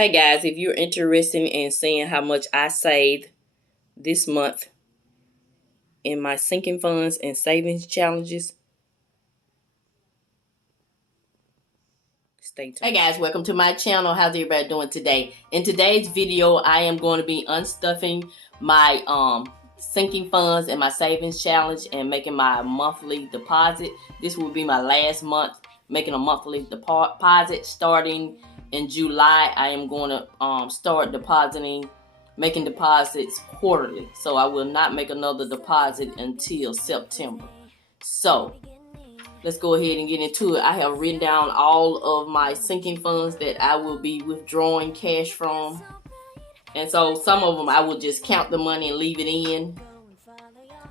Hey guys, if you're interested in seeing how much I saved this month in my sinking funds and savings challenges, stay tuned. Hey guys, welcome to my channel. How's everybody doing today? In today's video, I am going to be unstuffing my sinking funds and my savings challenge and making my monthly deposit. This will be my last month making a monthly deposit. Starting in July, I am going to start making deposits quarterly. So I will not make another deposit until September. So let's go ahead and get into it. I have written down all of my sinking funds that I will be withdrawing cash from. And so some of them I will just count the money and leave it in.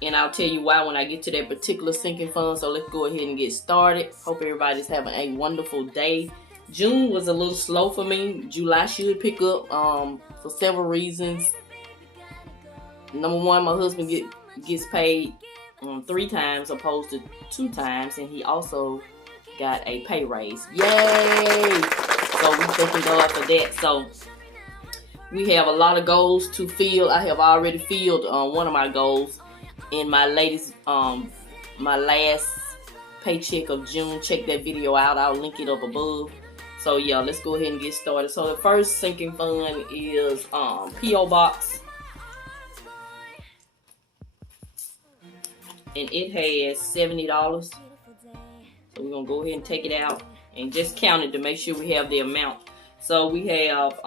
And I'll tell you why when I get to that particular sinking fund. So let's go ahead and get started. Hope everybody's having a wonderful day. June was a little slow for me. July should pick up for several reasons. Number one, my husband gets paid 3 times opposed to 2 times. And he also got a pay raise. Yay! So we thanking God for that. So we have a lot of goals to fill. I have already filled one of my goals in my latest, my last paycheck of June. Check that video out. I'll link it up above. So yeah, let's go ahead and get started. So the first sinking fund is P.O. Box. And it has $70. So we're going to go ahead and take it out and just count it to make sure we have the amount. So we have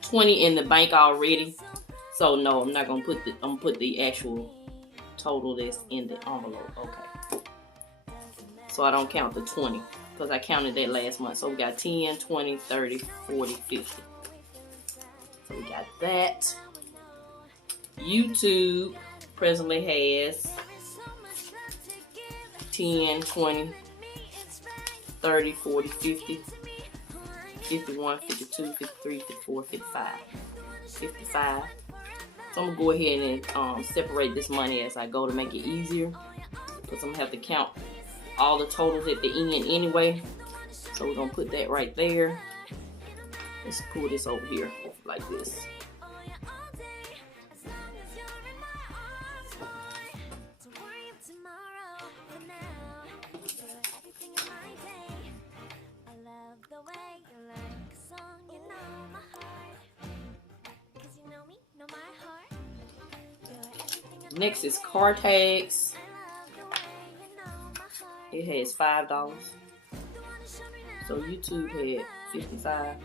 20 in the bank already. So no, I'm not going to put the actual total that's in the envelope. Okay. So I don't count the 20 because I counted that last month. So we got 10, 20, 30, 40, 50. So we got that. YouTube presently has 10, 20, 30, 40, 50, 51, 52, 53, 54, 55, 55. So I'm going to go ahead and separate this money as I go to make it easier, because I'm going to have to count all the totals at the end anyway. So we're going to put that right there. Let's pull this over here like this. Next is car tags. It has $5. So YouTube had 55.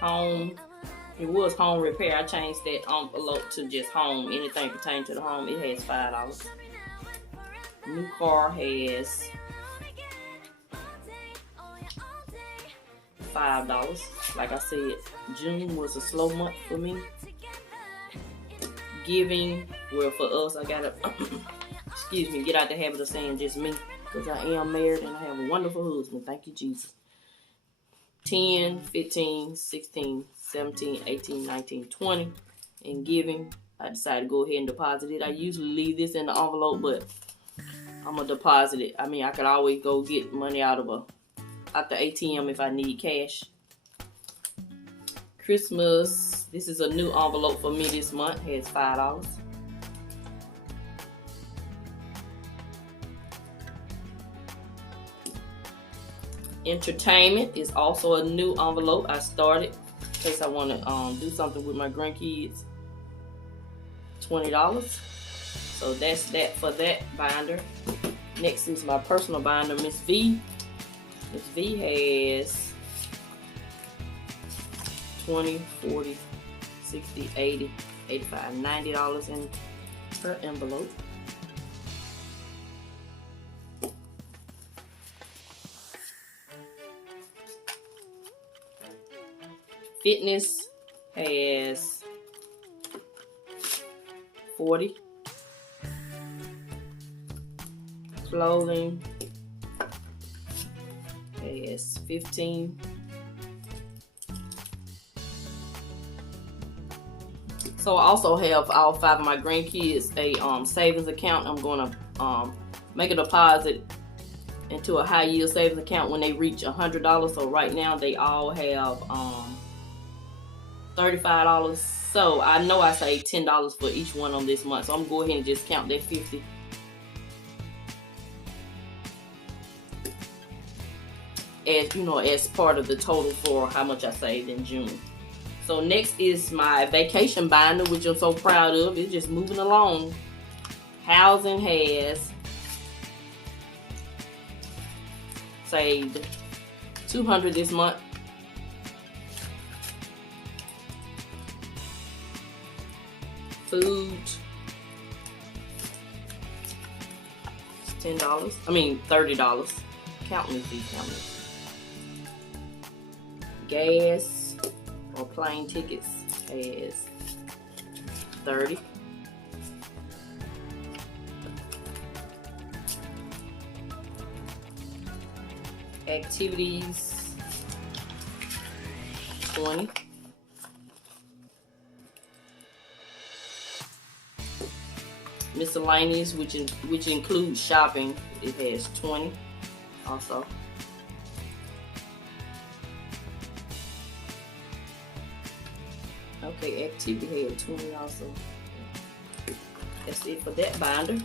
Home. It was home repair. I changed that envelope to just home. Anything pertaining to the home. It has $5. New car has $5. Like I said, June was a slow month for me. Giving, well, for us, I gotta excuse me, get out the habit of saying just me, because I am married and I have a wonderful husband. Thank you, Jesus. 10, 15, 16, 17, 18, 19, 20. And giving, I decided to go ahead and deposit it. I usually leave this in the envelope, but I'm gonna deposit it. I mean, I could always go get money out the ATM if I need cash. Christmas, this is a new envelope for me this month. It has $5. Entertainment is also a new envelope I started in case I want to do something with my grandkids. $20. So that's that for that binder. Next is my personal binder, Mrs Vee. Mrs Vee has 20, 40, 60, 80, 85, $90 in her envelope. Fitness has 40. Clothing has 15. So I also have all 5 of my grandkids a savings account. I'm gonna make a deposit into a high yield savings account when they reach $100. So right now they all have $35. So I know I saved $10 for each one of them this month. So I'm gonna go ahead and just count that 50. As you know, as part of the total for how much I saved in June. So next is my vacation binder, which I'm so proud of. It's just moving along. Housing has saved $200 this month. Food, $10. I mean $30. Count me, please, count me. Gas or plane tickets has 30. Activities, 20. Miscellaneous, which includes shopping, it has 20 also. Okay, activity had 20 also. That's it for that binder.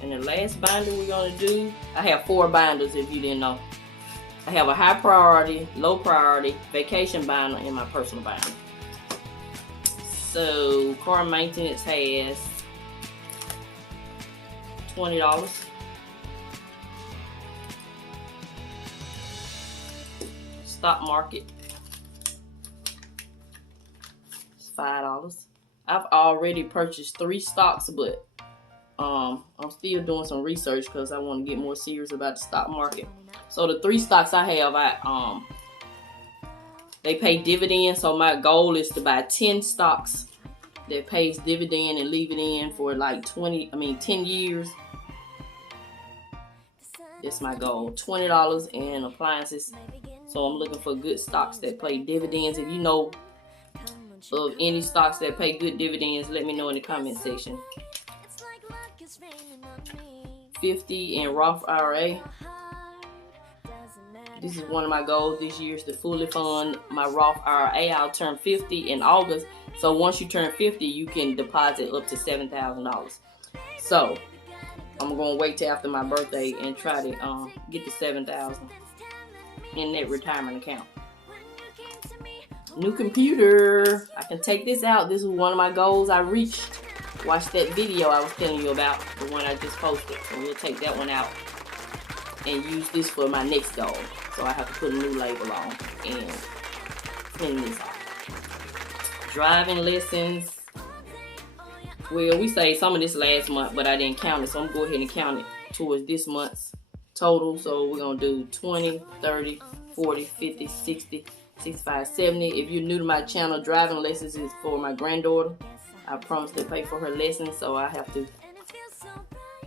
And the last binder we're gonna do, I have 4 binders if you didn't know. I have a high priority, low priority, vacation binder, and my personal binder. So car maintenance has $20. Stock market, it's $5. I've already purchased 3 stocks, but I'm still doing some research because I want to get more serious about the stock market. So the 3 stocks I have, they pay dividends. So my goal is to buy 10 stocks that pays dividend and leave it in for like 10 years. That's my goal. $20 in appliances. So I'm looking for good stocks that pay dividends. If you know of any stocks that pay good dividends, let me know in the comment section. 50 in Roth IRA. This is one of my goals this year, is to fully fund my Roth IRA. I'll turn 50 in August. So once you turn 50, you can deposit up to $7,000. So I'm going to wait till after my birthday and try to get the $7,000 in that retirement account. New computer. I can take this out. This is one of my goals I reached. Watch that video I was telling you about, the one I just posted. So we'll take that one out and use this for my next goal. So I have to put a new label on and clean this off. Driving lessons. Well, we saved some of this last month, but I didn't count it. So I'm going to go ahead and count it towards this month's total. So we're going to do 20, 30, 40, 50, 60, 65, 70. If you're new to my channel, driving lessons is for my granddaughter. I promised to pay for her lessons, so I have to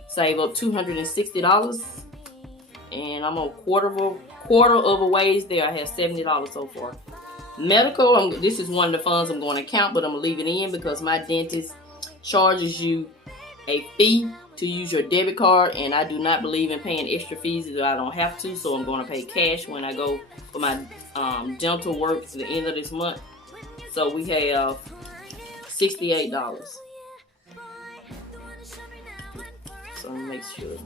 save up $260. And I'm on quarter of a ways there. I have $70 so far. Medical, this is one of the funds I'm going to count, but I'm going to leave it in because my dentist charges you a fee to use your debit card, and I do not believe in paying extra fees if I don't have to, so I'm going to pay cash when I go for my dental work at the end of this month. So we have $68. So let me make sure.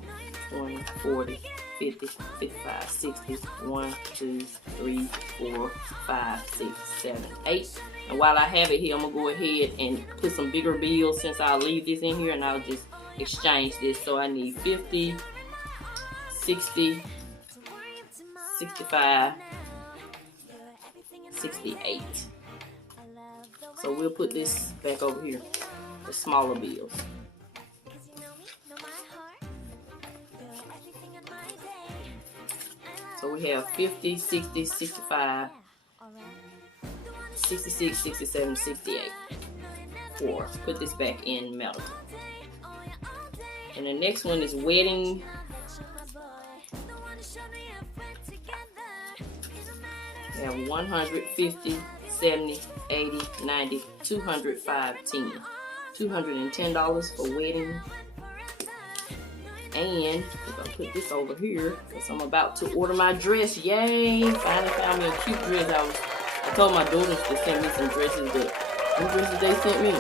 20, 40, 50, 55, 60, 1, 2, 3, 4, 5, 6, 7, 8. And while I have it here, I'm going to go ahead and put some bigger bills since I'll leave this in here and I'll just exchange this. So I need 50, 60, 65, 68. So we'll put this back over here, the smaller bills. So we have 50, 60, 65, 66, 67, 68. 4. Put this back in medical. And the next one is wedding. We have 150, 70, 80, 90, 200, 5, 10. $210 for wedding. And I'm gonna put this over here because I'm about to order my dress. Yay! Finally found me a cute dress. I told my daughters to send me some dresses, but the dresses they sent me,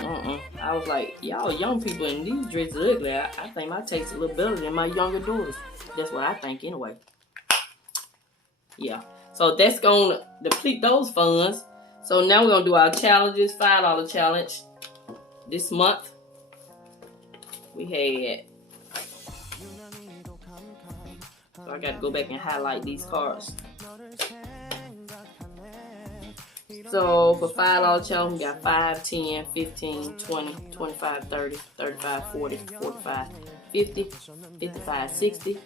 I was like, y'all young people in these dresses ugly. I think my taste a little better than my younger daughters. That's what I think anyway. Yeah. So that's gonna deplete those funds. So now we're gonna do our challenges. $5 challenge. This month we had. So I got to go back and highlight these cards. So for $5 challenge, we got 5, 10, 15, 20, 25, 30, 35, 40, 45, 50, 55, 60,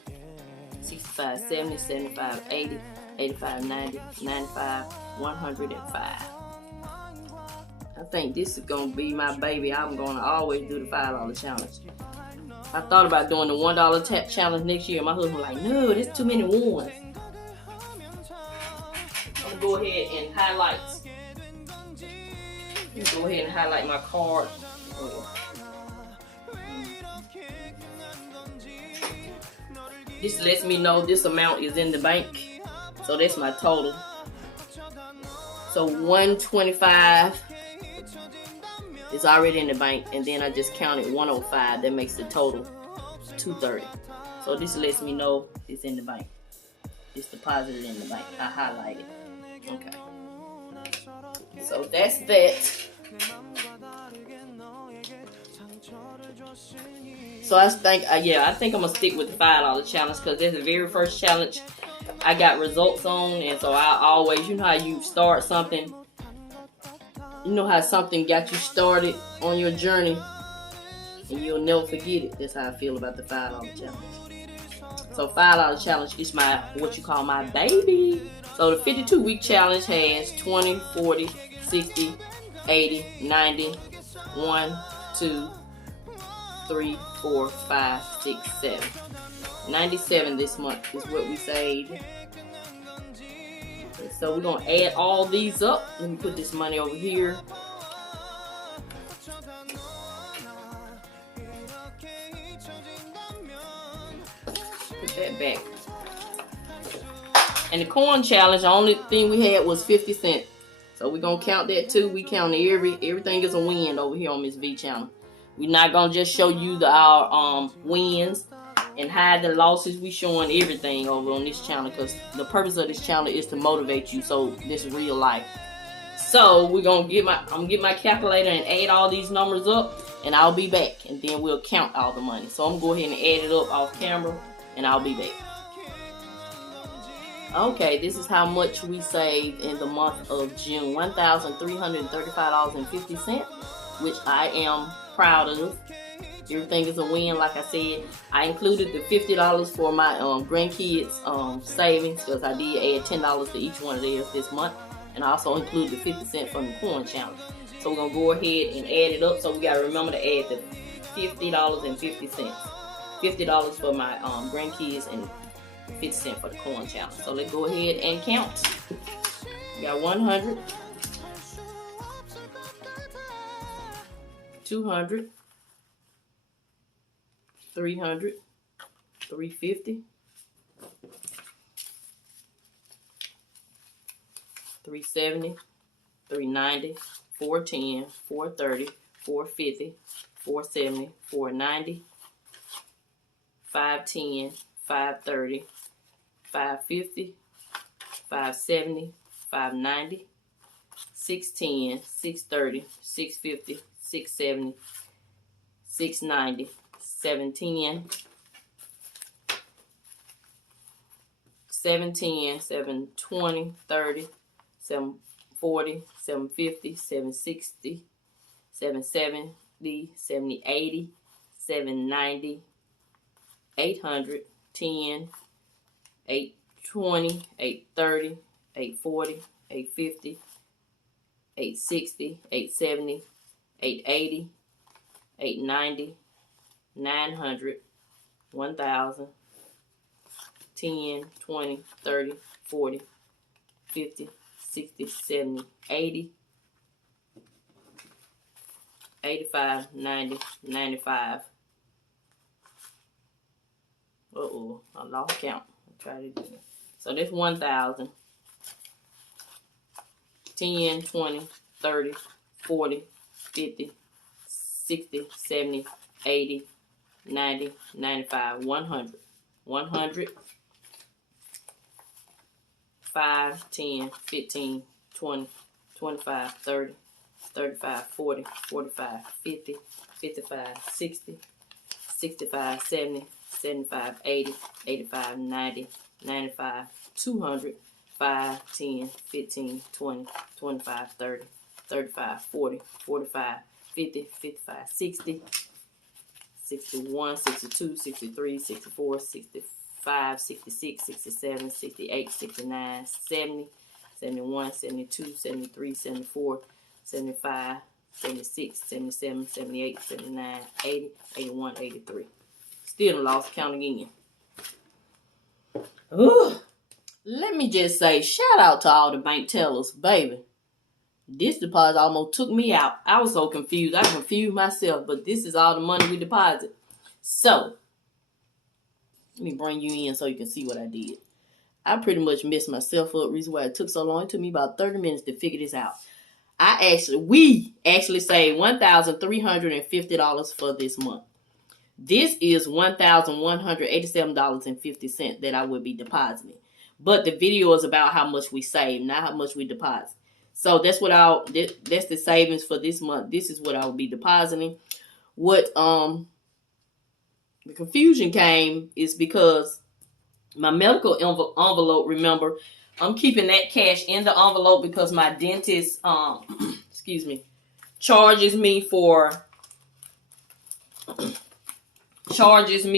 65, 70, 75, 80, 85, 90, 95, 105. I think this is going to be my baby. I'm going to always do the $5 challenge. I thought about doing the $1 challenge next year. My husband was like, no, there's too many ones. I'm going to go ahead and highlight. Go ahead and highlight my card. This lets me know this amount is in the bank. So that's my total. So 125 is already in the bank, and then I just counted 105. That makes the total 230. So this lets me know it's in the bank. It's deposited in the bank. I highlighted. Okay. So that's that. So I think, I think I'm gonna stick with the $5 challenge because that's the very first challenge I got results on, and so I always, you know how you start something. You know how something got you started on your journey and you'll never forget it. That's how I feel about the $5 challenge. So $5 challenge is my, what you call my baby. So the 52-week challenge has 20, 40, 60, 80, 90, 1, 2, 3, 4, 5, 6, 7. 97 this month is what we saved. So we're going to add all these up. Let me put this money over here. Put that back. And the coin challenge, the only thing we had was 50 cents. So we're going to count that too. We count everything is a win over here on Mrs Vee channel. We're not going to just show you our wins and hide the losses. We showing everything over on this channel because the purpose of this channel is to motivate you. So this is real life. So we're gonna get I'm gonna get my calculator and add all these numbers up, and I'll be back, and then we'll count all the money. So I'm gonna go ahead and add it up off camera, and I'll be back. Okay, this is how much we saved in the month of June. $1,335.50, which I am proud of. Everything is a win, like I said. I included the $50 for my grandkids savings because I did add $10 to each one of theirs this month. And I also included the 50 cents from the coin challenge. So we're going to go ahead and add it up. So we got to remember to add the $50.50. $50 for my grandkids and 50 cents for the coin challenge. So let's go ahead and count. We got 100, 200, 300, 350, 370, 390, 410, 430, 450, 470, 490, 510, 530, 550, 570, 590, 610, 630, 650, 670, 690, 710, 710, 720, 30, 740, 750, 760, 770, 70, 80, 790, 800, 10, 820, 830, 840, 850, 860, 870, 880, 890, 900, 1,000, 10, 20, 30, 40, 50, 60, 70, 80, 85, 90, 95. Uh-oh, I lost count. I'll try it again. So this 1,000. 10, 20, 30, 40, 50, 60, 70, 80, 90, 95, 100. 100, 5, 10, 15, 20, 25, 30, 35, 40, 45, 50, 55, 60, 65, 70, 75, 80, 85, 90, 95, 200, 5, 10, 15, 20, 25, 30, 35, 40, 45, 50, 55, 60, 61, 62, 63, 64, 65, 66, 67, 68, 69, 70, 71, 72, 73, 74, 75, 76, 77, 78, 79, 80, 81, 83. Still lost count again. Ooh. Let me just say, shout out to all the bank tellers, baby. This deposit almost took me out. I was so confused. I confused myself, but this is all the money we deposit. So, let me bring you in so you can see what I did. I pretty much messed myself up. Reason why it took so long. It took me about 30 minutes to figure this out. We actually saved $1,350 for this month. This is $1,187.50 that I would be depositing. But the video is about how much we save, not how much we deposit. So that's that's the savings for this month. This is what I will be depositing. What the confusion came is because my medical envelope, remember, I'm keeping that cash in the envelope because my dentist excuse me, charges me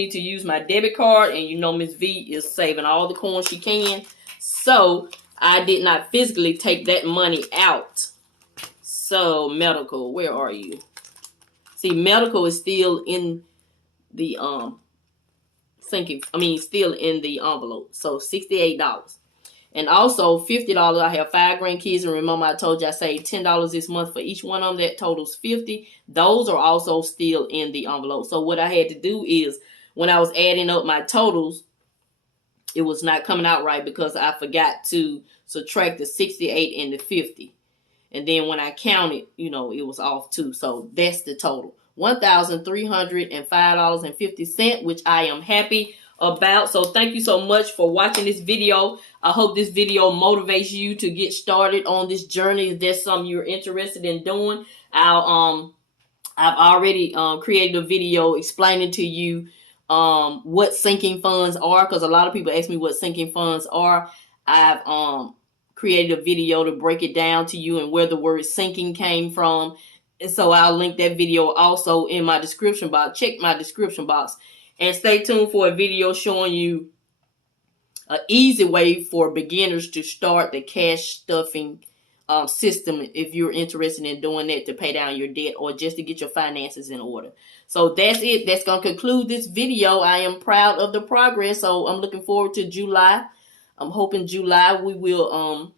to use my debit card, and you know Mrs Vee is saving all the coins she can. So I did not physically take that money out. So medical, where are you? See, medical is still in the still in the envelope. So $68. And also $50. I have 5 grandkids, and remember I told you I saved $10 this month for each one of them. That totals $50. Those are also still in the envelope. So what I had to do is, when I was adding up my totals, it was not coming out right because I forgot to subtract the 68 and the 50. And then when I counted, it was off too. So that's the total. $1,305.50, which I am happy about. So thank you so much for watching this video. I hope this video motivates you to get started on this journey. If there's something you're interested in doing, I've already created a video explaining to you what sinking funds are, because a lot of people ask me what sinking funds are. I've created a video to break it down to you and where the word sinking came from. And so I'll link that video also in my description box. Check my description box. And stay tuned for a video showing you an easy way for beginners to start the cash stuffing system if you're interested in doing that to pay down your debt or just to get your finances in order. So that's it. That's going to conclude this video. I am proud of the progress. So I'm looking forward to July. I'm hoping July we will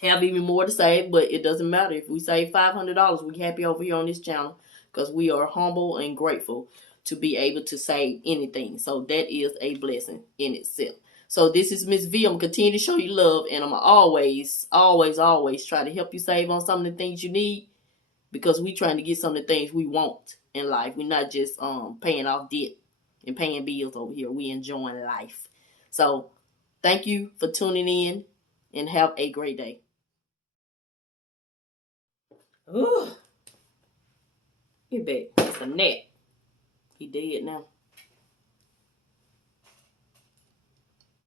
have even more to save, but it doesn't matter. If we save $500, we're happy over here on this channel because we are humble and grateful to be able to save anything. So that is a blessing in itself. So this is Miss V. I'm going to continue to show you love, and I'm always, always, always try to help you save on some of the things you need, because we're trying to get some of the things we want in life. We're not just paying off debt and paying bills over here. We enjoying life. So thank you for tuning in, and have a great day. Ooh, you bet. It's a net. He dead now.